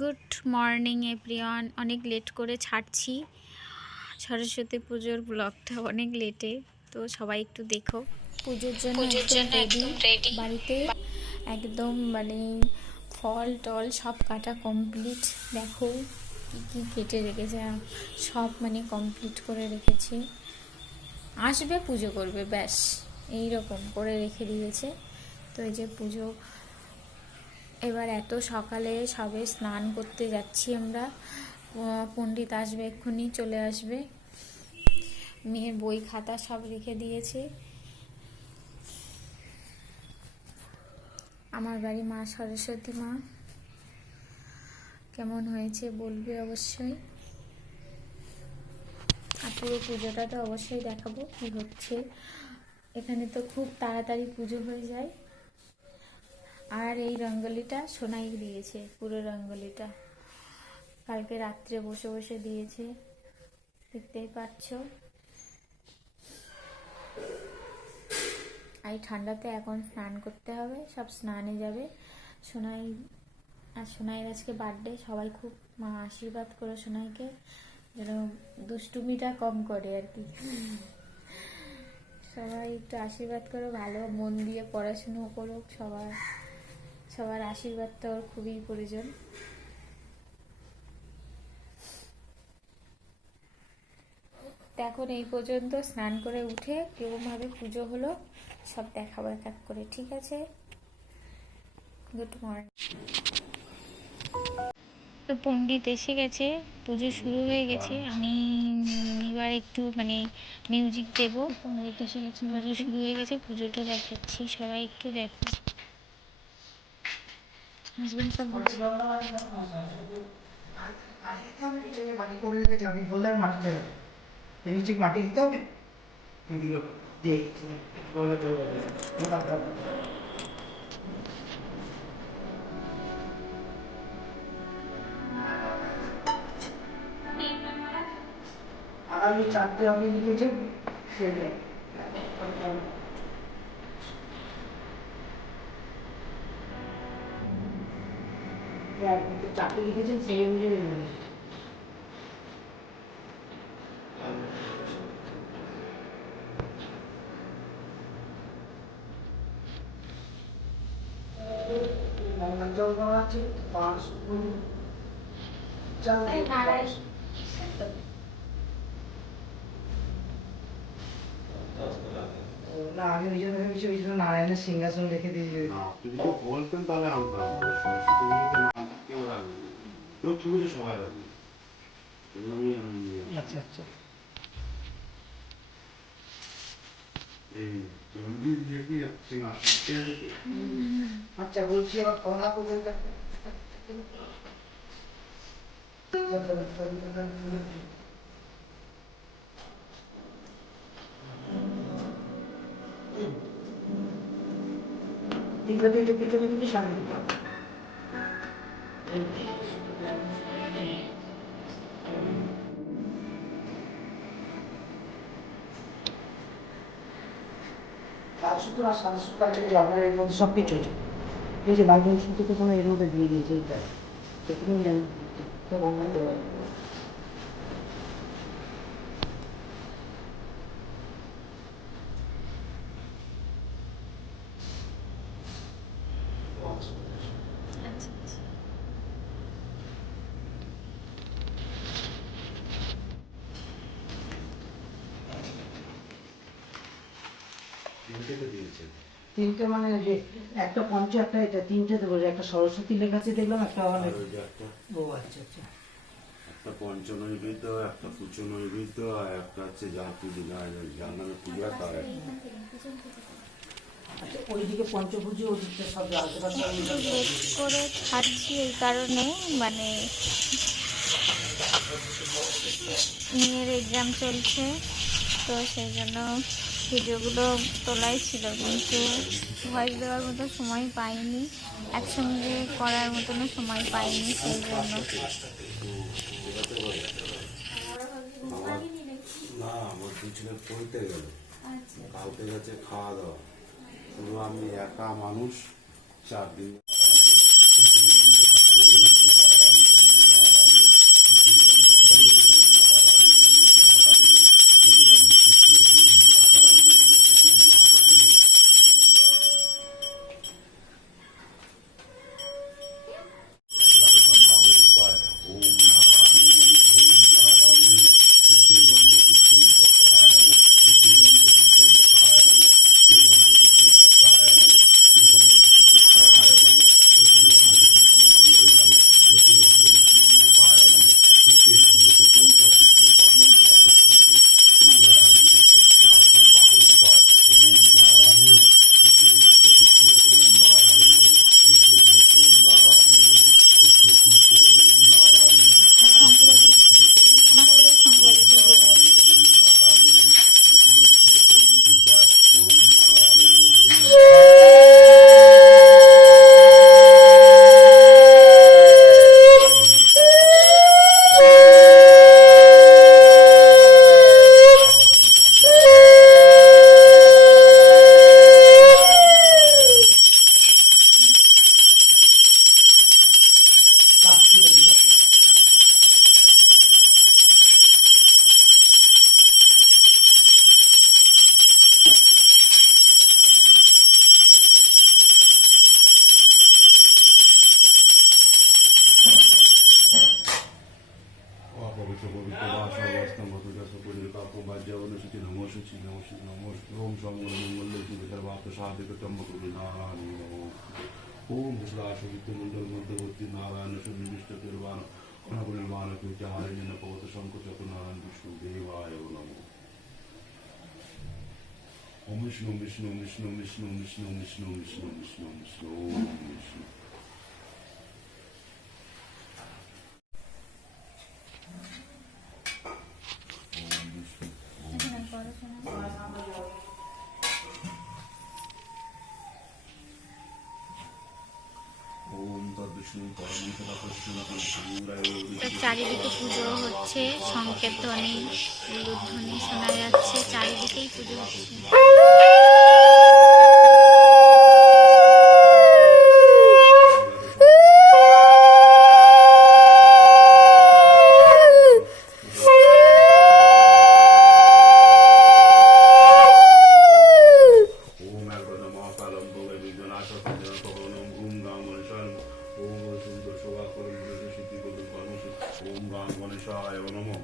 Good morning everyone. অনেক late করে ছাড়ছি সরস্বতী পুজোর ব্লগটা, অনেক লেটে, তো সবাই একটু দেখো। পুজোর জন্য একদম রেডি বাড়িতে, একদম ফল টল সব কাটা কমপ্লিট। দেখো কী কী কেটে রেখেছে, সব কমপ্লিট করে রেখেছি। আসবে পুজো করবে, ব্যাস এই রকম করে রেখে দিয়েছে। তো এই যে পুজো এবার এত সকালে সবে স্নান করতে যাচ্ছি আমরা। পণ্ডিত আসবে, এক্ষুনি চলে আসবে। মেয়ের বই খাতা সব রেখে দিয়েছে। আমার বাড়ি মা সরস্বতী মা, কেমন হয়েছে বলবে অবশ্যই। আর পুরো পুজোটা তো অবশ্যই দেখাবো কি হচ্ছে। এখানে তো খুব তাড়াতাড়ি পুজো হয়ে যায়। আর এই রঙ্গোলিটা সোনাই দিয়েছে, পুরো রঙ্গোলিটা কালকে রাত্রে বসে বসে দিয়েছে, দেখতেই পাচ্ছ। এই ঠান্ডাতে এখন স্নান করতে হবে, সব স্নানে যাবে সোনাই। আর সোনাইয়ের আজকে বার্থডে, সবাই খুব মা আশীর্বাদ করো সোনাইকে, যেন দুষ্টুমিটা কম করে আর কি। সবাই একটু আশীর্বাদ করো, ভালো মন দিয়ে পড়াশুনো করুক। সবার আশীর্বাদটা ওর খুবই প্রয়োজন। এখন এই পর্যন্ত স্নান করে উঠে কেমনভাবে পুজো হলো সব দেখাবো এক এক করে, ঠিক আছে? Good morning. তো পণ্ডিত এসে গেছে, পুজো শুরু হয়ে গেছে। আমি এবার একটু মিউজিক দেবো। পণ্ডিত এসে গেছে, পুজো শুরু হয়ে গেছে, পুজোটা দেখাচ্ছি, সবাই একটু দেখো। মাটি দিতে হবে। আমি চারটে আমি লিখেছি, চারটে লিখেছেন সেই অনুযায়ী আছে। পাঁচ না, আমি ওই জন্য ভেবেছি ওই জন্য নারায়ণের সিংহাসন রেখে দিয়েছি। যদি বলতেন তাহলে আনতাম, সরস্বতী পুজোতে না কেউ রাখবে, লক্ষ্মী পুজো সবাই রাখবে। আচ্ছা আচ্ছা, আচ্ছা বলছি আবার কথা বলতে। এগুলো একটু কেটে দিবি সামনে। লাল সুতো আর সাদা সুতো আপনার এর মধ্যে সব কিছু এই যে বাইবেল সুতোতে কোনো এর মধ্যে দিয়ে দিয়েছে এইটা, সেখানে জানি তো বন্ধ হয়। তিনটে মানে যে একটা পঞ্চ একটা এটা তিনটে দেবো, একটা সরস্বতী লেখা আছে দেখলাম, একটা ও আচ্ছা আচ্ছা, একটা পঞ্চনৈবেদ্য, একটা পুজো নৈবেদ্য, আর একটা হচ্ছে যার পুজো যার নামে পূজা তার একটা। আচ্ছা, ওইদিকে পঞ্চভুজি, ওদিকটা সব লেট করে খাচ্ছি এই কারণে, মেয়ের এক্সাম চলছে, তো সেই জন্য ভিডিওগুলো তোলাই ছিল, কিন্তু ভয়েস দেওয়ার মতো সময় পাইনি, একসঙ্গে করার মতনও সময় পাইনি, সেই জন্য। না, আমার দুই ছেলে পড়তে গেল, কালকে গেছে খাওয়া দাওয়া, পুরো আমি একা মানুষ, 4 দিন শুচি নমো শিব নমো ওম সমগল মঙ্গল শিবে সর্বাত্ম সাধিক ত্রম্বক নারায়ণ নমো ওম সদাশিব মন্ডল মধ্যবর্তী নারায়ণ সুনিবিষ্ট দুর্বাণ অনবনির্বাণ কৃত্য হারিণ পবত শঙ্খ চক্র নারায়ণ বিষ্ণু দেবায় নমো ওম বিষ্ণু বিষ্ণু বিষ্ণু বিষ্ণু বিষ্ণু বিষ্ণু বিষ্ণু বিষ্ণু বিষ্ণু ওম বিষ্ণু তো চারিদিকে পুজো হচ্ছে, শঙ্খের ধ্বনি, উলুধ্বনি শোনা যাচ্ছে, চারিদিকেই পুজো হচ্ছে। ओम गां गणेशाय नमो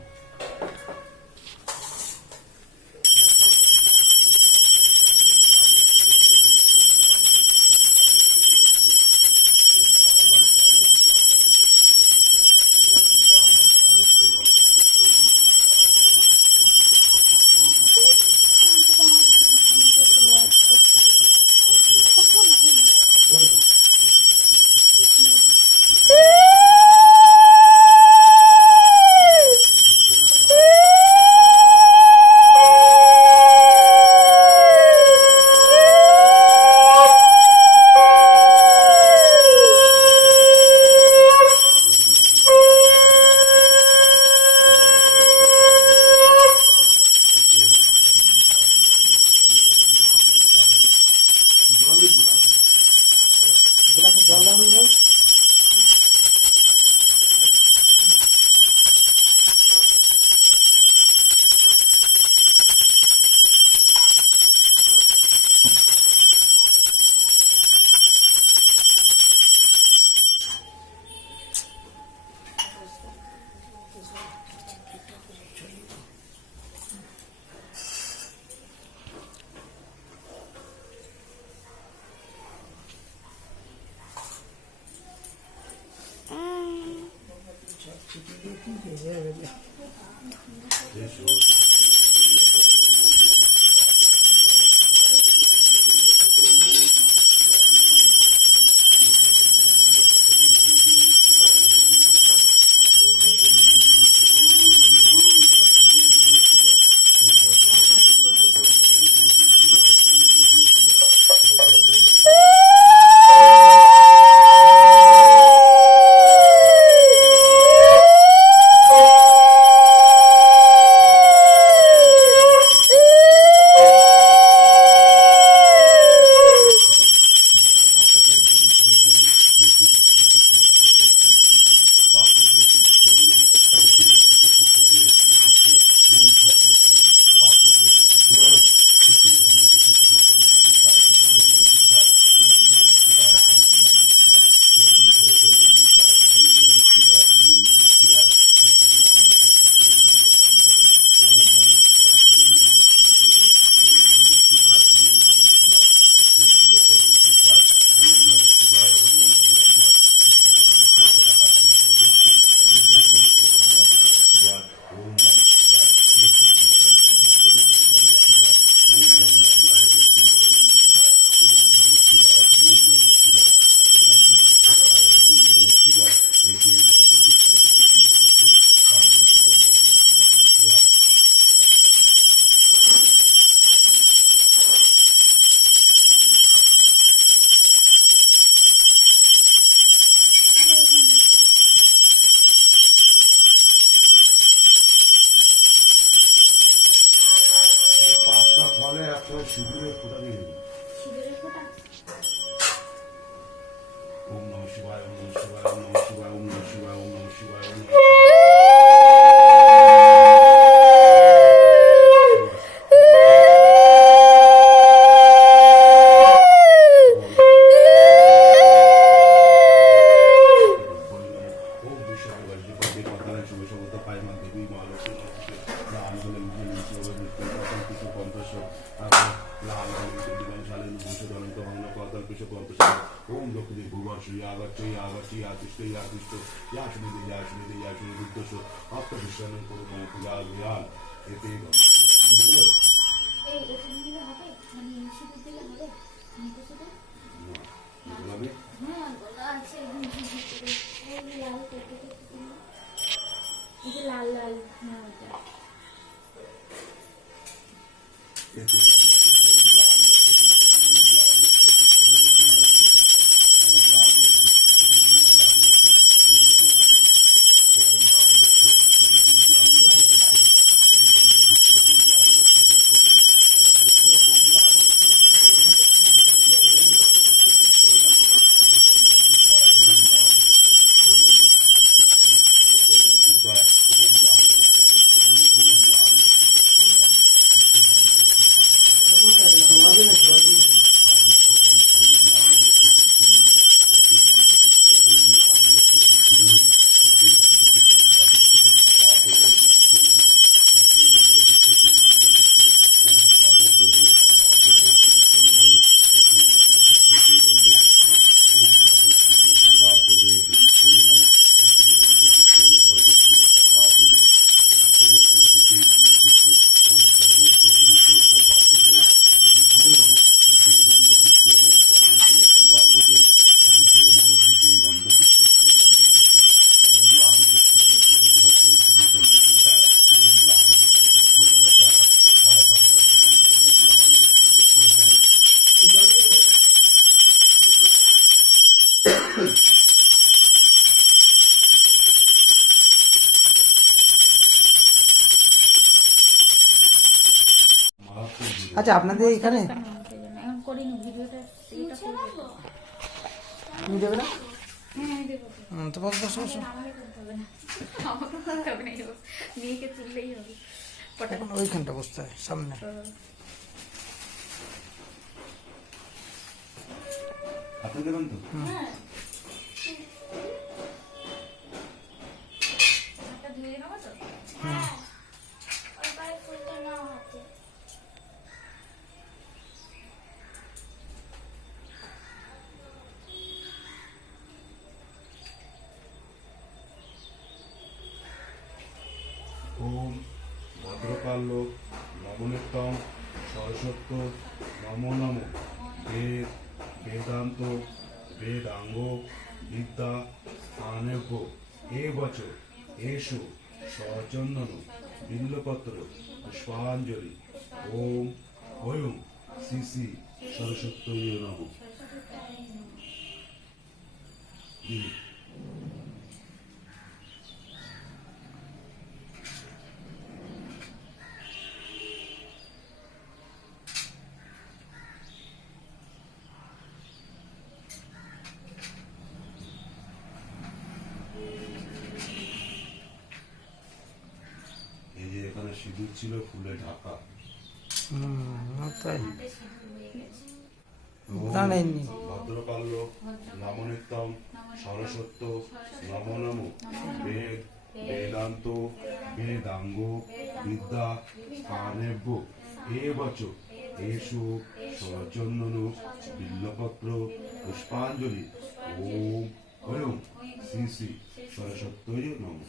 ফলে একটা সিঁদুরের ফোঁটা দিয়ে দিন। ওম নমঃ শিবায় ওম নমঃ শিবায় ওম নমঃ শিবায় ওম নমঃ শিবায় ওম নমঃ শিবায় ওম নমঃ শিবায়। পায় মা দেবী মা লক্ষ্মী দক্ষিণে ভূবর্ষু ইয়াগচ্ছ ইয়াগচ্ছ ইয়াতিষ্ঠ ইয়াতিষ্ঠ ইয়াশনিদে ইয়াশনিদে ইয়াশনি রুদ্রস্য আত্মবিশ্রামের কোনো পূজা জ্ঞান এতে কি বলবে এই এটা দিলে হবে মানে সিঁদুর দিলে হবে মুখে সিঁদুর না বলবে হ্যাঁ বলা আছে এই লাল কেটে এই যে লাল লাল হ্যাঁ ওটা এতে আচ্ছা আপনাদের এখানে এখন করিনি ভিডিওটা এটা করবো তুমি দেবে না হ্যাঁ দেবো তো বস বস বস আমাকে করতে হবে না আমাকে করতে হবে না মেয়েকে তুললেই হবে এখন ওইখানটা বসতে হয় সামনে আপনি দেবেন তো হ্যাঁ হাতটা ধুয়ে নেবো তো হ্যাঁ ওই পায়ে ফুলটা নাও হাতে ওম ভদ্রকাল্য নবনীতম সরস্বত্য নমো নমো বেদ বেদান্ত বেদাঙ্গ বিদ্যা স্থানেভ্য এ বছর এসো সচন্দন বিল্লপত্র পুষ্পাঞ্জলি ওম ওয়ুম শ্রী শ্রী সরস্বত্যই নমঃ দিন। এই যে এখানে সিঁদুর ছিল ফুলে ঢাকা তাই ওম তা নেইনি ভদ্রকাল্য নবনীতম সরস্বত্য নমো নমো বেদ বেদান্ত বেদাঙ্গ বিদ্যা স্থানেভ্য এ বছর এসো সচন্দন বিল্লপত্র পুষ্পাঞ্জলি ওম ওয়ুম শ্রী শ্রী সরস্বত্যই নমঃ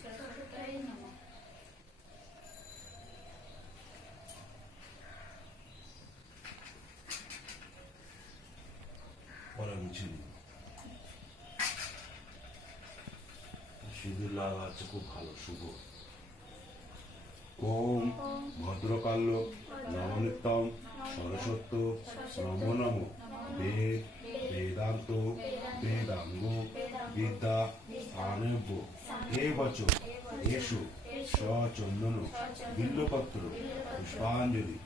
পরে মুছে নিই সিঁদুর লাগা আছে খুব ভালো শুভ ওম ভদ্রকাল্য নবনীতম সরস্বত্য নমো নমো বেদ বেদান্ত বেদাঙ্গ বিদ্যা স্থানেভ্য এ বছর এসো সচন্দন বিল্লপত্র পুষ্পাঞ্জলি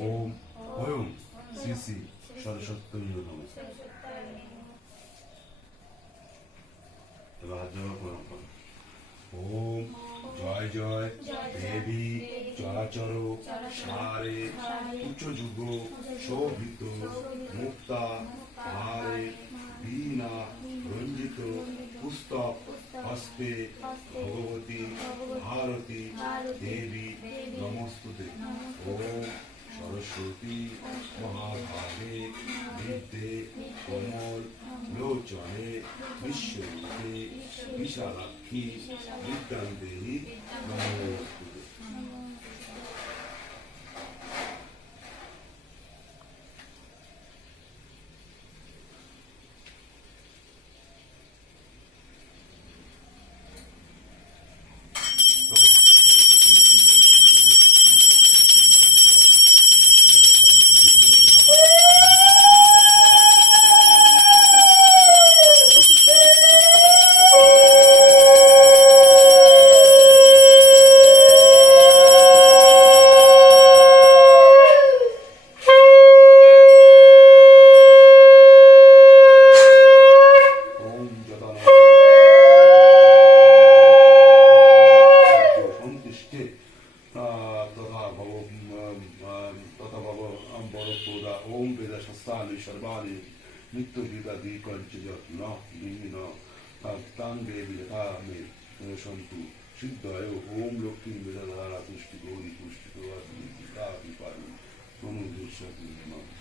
ওম ওয়ুম শ্রী শ্রী সরস্বত্যই নমঃ এবার জয় পরম্পরা ওম জয় জয় দেবী চরাচর সারে উচ্চ যুগ শোভিত মুক্তা হারে বীণা রঞ্জিত পুস্তক হস্তে ভগবতী ভারতী দেবী নমস্তুতে ওম सरस्वती महाभागे विद्ये कोमल लोचने विश्वरूपे विशालाक्षी विद्यां देहि नमोस्तुते। ओम वेद शस्त्राणि सर्वाणि नित्य विदादि कंचजत न दीन तां देवी यथा मे सन्तु सिद्धय ओम लक्ष्मी वेदधारा तुष्टि गौरी पुष्टि गौरा पाणी तनु दुष्टि नमः।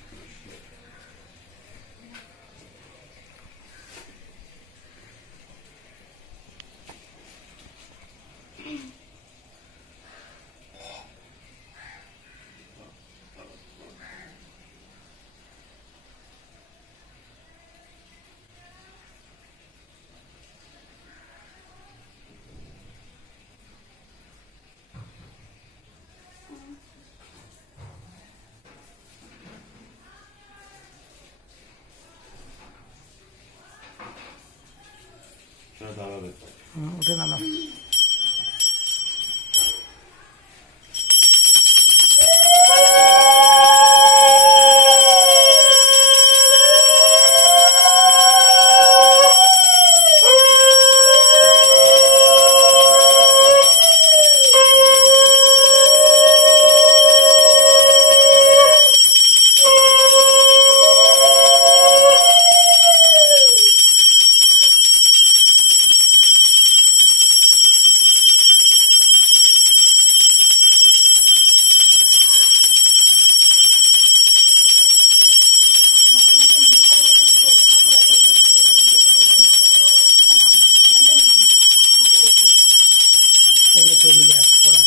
উঠে দাঁড়াও। টেবিলে আছে পড়া।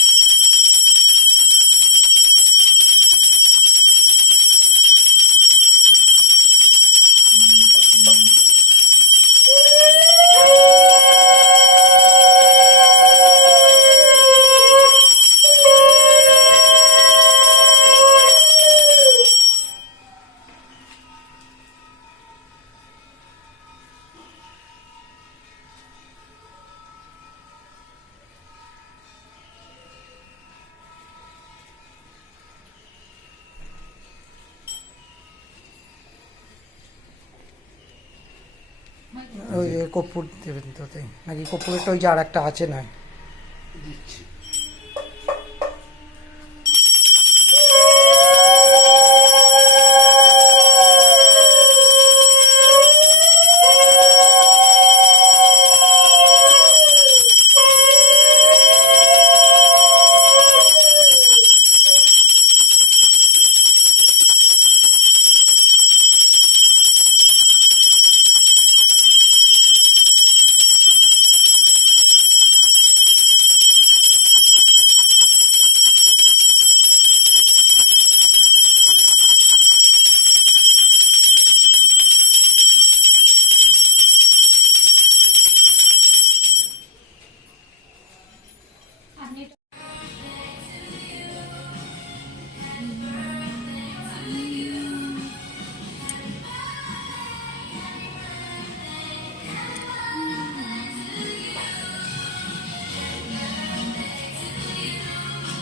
ওই কর্পূর দেবেন তোতে নাকি কর্পূরেরটা ওই যে আর একটা আছে না দিচ্ছি।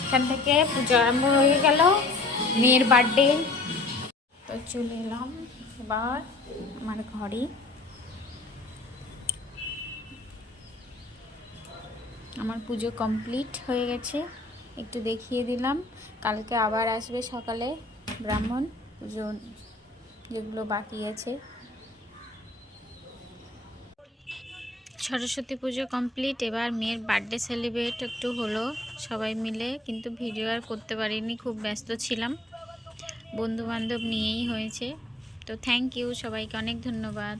এখান থেকে পুজো আরম্ভ হয়ে গেল, মেয়ের বার্থডে। তো চলে এলাম এবার আমার ঘরে। আমার পুজো কমপ্লিট হয়ে গেছে, একটু দেখিয়ে দিলাম। কালকে আবার আসবে সকালে ব্রাহ্মণ, পুজো যেগুলো বাকি আছে। সরস্বতী পুজো কমপ্লিট, এবার মেয়ের বার্থডে সেলিব্রেট একটু হলো সবাই মিলে, কিন্তু ভিডিও আর করতে পারিনি, খুব ব্যস্ত ছিলাম। বন্ধুবান্ধব নিয়েই হয়েছে। তো থ্যাংক ইউ, সবাইকে অনেক ধন্যবাদ।